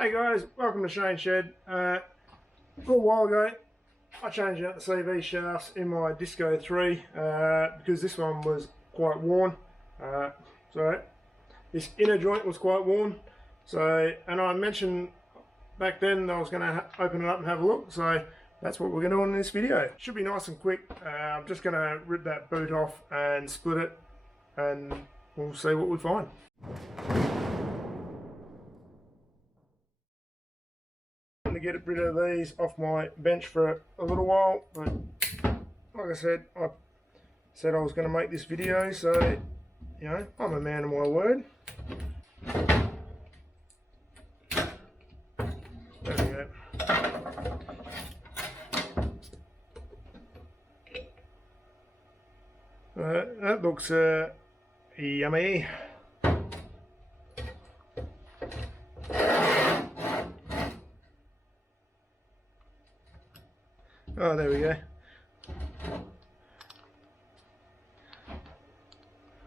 Hey guys, welcome to Shane's Shed. A little while ago I changed out the CV shafts in my Disco 3 because this one was quite worn. So this inner joint was quite worn. And I mentioned back then that I was going to open it up and have a look. So that's what we're going to do in this video. Should be nice and quick. I'm just going to rip that boot off and split it, and we'll see what we find. To get rid of these off my bench for a little while, but like I said I was going to make this video, so you know, I'm a man of my word. There we go. That looks yummy. Oh, there we go.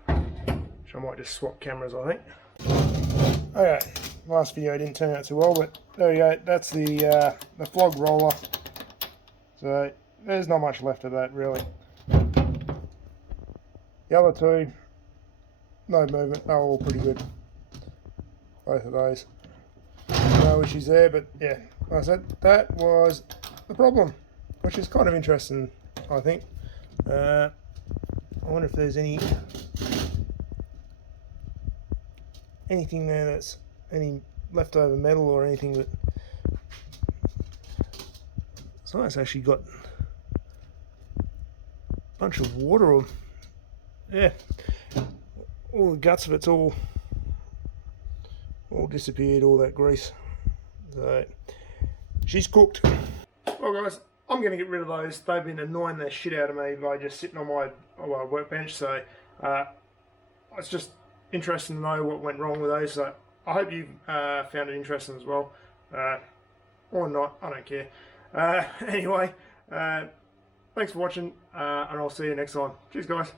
Which I might just swap cameras, I think. Okay, last video didn't turn out too well, but there we go. That's the flog roller. So there's not much left of that really. The other two, no movement. They're all pretty good. Both of those. No issues there, but yeah, like I said, that was the problem, which is kind of interesting, I think. I wonder if there's anything there that's any leftover metal or anything, but it's nice. Actually got a bunch of water, or yeah, all the guts of it's all disappeared, all that grease. So she's cooked. Well guys, I'm going to get rid of those. They've been annoying the shit out of me by just sitting on my workbench. So it's just interesting to know what went wrong with those. So I hope you found it interesting as well. Or not, I don't care. Anyway, thanks for watching, and I'll see you next time. Cheers guys.